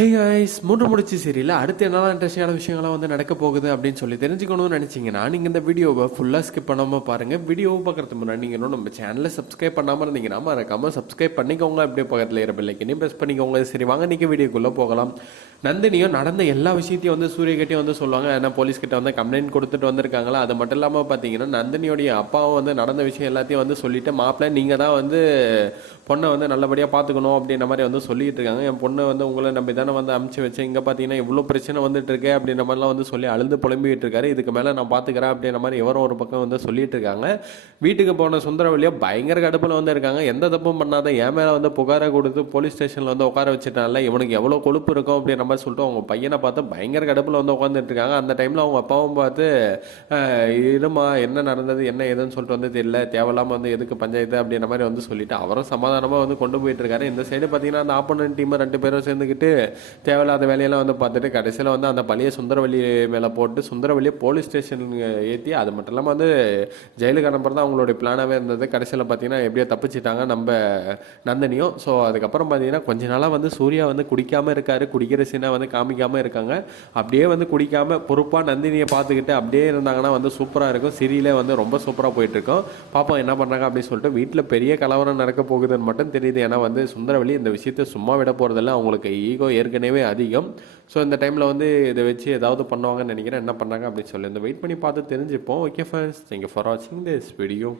Hey guys, மூன்று முடிச்சு சீரியலில் அடுத்து என்னெல்லாம் இன்ட்ரெஸ்டிங்கான விஷயங்கள்லாம் வந்து நடக்க போகுது அப்படின்னு சொல்லி தெரிஞ்சுக்கணும்னு நினச்சிங்கன்னா நீங்கள் இந்த வீடியோவை ஃபுல்லாக ஸ்கிப் பண்ணாமல் பாருங்கள். வீடியோவை பார்க்குறதுக்கு முன்னாடி நீங்கள் இன்னும் நம்ம சேனலை சப்ஸ்கிரைப் பண்ணாமல் இருந்தீங்கன்னா மறக்காமல் சப்ஸ்கிரைப் பண்ணிக்கோங்க. அப்படியே பக்கத்தில் இருக்க பெல்லைக்கனையும் ப்ரெஸ் பண்ணிக்கோங்க. சரி வாங்க நீங்கள் வீடியோக்குள்ளே போகலாம். நந்தினியும் நடந்த எல்லா விஷயத்தையும் வந்து சூரியகிட்டையும் வந்து சொல்லுவாங்க. ஏன்னா போலீஸ்கிட்ட வந்து கம்ப்ளைண்ட் கொடுத்துட்டு வந்திருக்காங்களா. அது மட்டும் இல்லாமல் பார்த்தீங்கன்னா நந்தினியோடைய அப்பாவும் வந்து நடந்த விஷயம் எல்லாத்தையும் வந்து சொல்லிட்டு, மாப்பிள்ளை நீங்கள் தான் வந்து பொண்ணை வந்து நல்லபடியாக பார்த்துக்கணும் அப்படின்ற மாதிரி வந்து சொல்லிட்டு இருக்காங்க. என் பொண்ணை வந்து உங்களை நம்பி தானே வந்து அமுச்சு வச்சேன், இங்கே பார்த்தீங்கன்னா இவ்வளோ பிரச்சனை வந்துட்டு இருக்கு அப்படின்ற மாதிரிலாம் வந்து சொல்லி அழுது புலம்பிக்கிட்டு இருக்காரு. இதுக்கு மேலே நான் பார்த்துக்கிறேன் அப்படின்ற மாதிரி எவரும் ஒரு பக்கம் வந்து சொல்லிட்டு இருக்காங்க. வீட்டுக்கு போன சுந்தரவல்லியோ பயங்கர கடுப்பில் வந்து இருக்காங்க. எந்த தப்பும் பண்ணாத என் மேலே வந்து புகாரை கொடுத்து போலீஸ் ஸ்டேஷனில் வந்து உட்கார வச்சுட்டான்ல, இவனுக்கு எவ்வளோ கொழுப்பு இருக்கும் அப்படின்ற மாதிரி சொல்லிட்டு அவங்க பையனை பார்த்து பயங்கர கடுப்பில் வந்து உட்காந்துட்டு இருக்காங்க. அந்த டைமில் அவங்க அப்பாவும் பார்த்து இருமா என்ன நடந்தது என்ன ஏதுன்னு சொல்லிட்டு வந்து தெரியல, தேவையில்லாமல் வந்து எதுக்கு பஞ்சாயத்து அப்படின்ற மாதிரி வந்து சொல்லிட்டு அவரும் சமாதானமாக வந்து கொண்டு போயிட்டு இருக்காரு. இந்த சைடு பார்த்தீங்கன்னா அந்த ஆப்போனன்ட் டீம் 2 பேரும் சேர்ந்துக்கிட்டு தேவையில்லாத வேலையெல்லாம் வந்து பார்த்துட்டு கடைசியில் வந்து அந்த பழைய சுந்தரவல்லி மேலே போட்டு சுந்தரவல்லியை போலீஸ் ஸ்டேஷன் ஏற்றி, அது மட்டும் இல்லாமல் வந்து ஜெயிலுக்கு அனுப்புறது அவங்களுடைய பிளானாகவே இருந்தது. கடைசியில் பார்த்தீங்கன்னா எப்படியோ தப்பிச்சிட்டாங்க நம்ம நந்தினியும். ஸோ அதுக்கப்புறம் பார்த்தீங்கன்னா கொஞ்ச நாளாக வந்து சூர்யா வந்து குடிக்காமல் இருக்காரு. குடிக்கிற சீனாக வந்து காமிக்காமல் இருக்காங்க. அப்படியே வந்து குடிக்காமல் பொறுப்பாக நந்தினியை பார்த்துக்கிட்டு அப்படியே இருந்தாங்கன்னா வந்து சூப்பராக இருக்கும். சீரியலே வந்து ரொம்ப சூப்பராக போயிட்டுருக்கோம். பாப்போம் என்ன பண்ணுறாங்க அப்படின்னு சொல்லிட்டு. வீட்டில் பெரிய கலவரம் நடக்க போகுதுன்னு மட்டும் தெரியுது. ஏன்னா வந்து சுந்தரவல்லி இந்த விஷயத்தை சும்மா விட போகிறதில்ல. அவங்களுக்கு ஈகோ ஏற்கனவே அதிகம். ஸோ இந்த டைமில் வந்து இதை வச்சு ஏதாவது பண்ணுவாங்கன்னு நினைக்கிறேன். என்ன பண்ணுறாங்க அப்படின்னு சொல்லி இந்த வெயிட் பண்ணி பார்த்து தெரிஞ்சுப்போம். ஓகே ஃப்ரெண்ட்ஸ், தேங்க்யூ ஃபார் வாட்சிங் திஸ் வீடியோ.